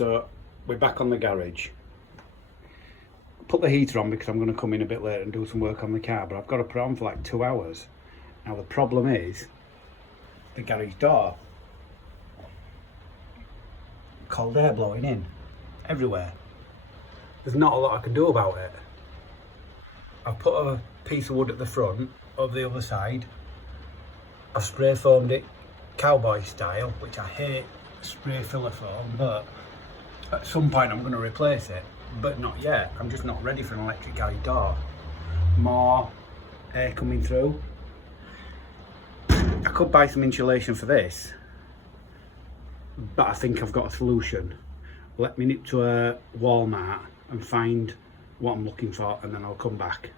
So we're back on the garage. Put the heater on because I'm going to come in a bit later and do some work on the car, but I've got to put it on for like 2 hours. Now the problem is the garage door. Cold air blowing in everywhere. There's not a lot I can do about it. I've put a piece of wood at the front of the other side. I've spray foamed it cowboy style, which I hate spray filler foam, but at some point I'm going to replace it, but not yet. I'm just not ready for an electric garage door. More air coming through. I could buy some insulation for this, but I think I've got a solution. Let me nip to a Walmart and find what I'm looking for, and then I'll come back.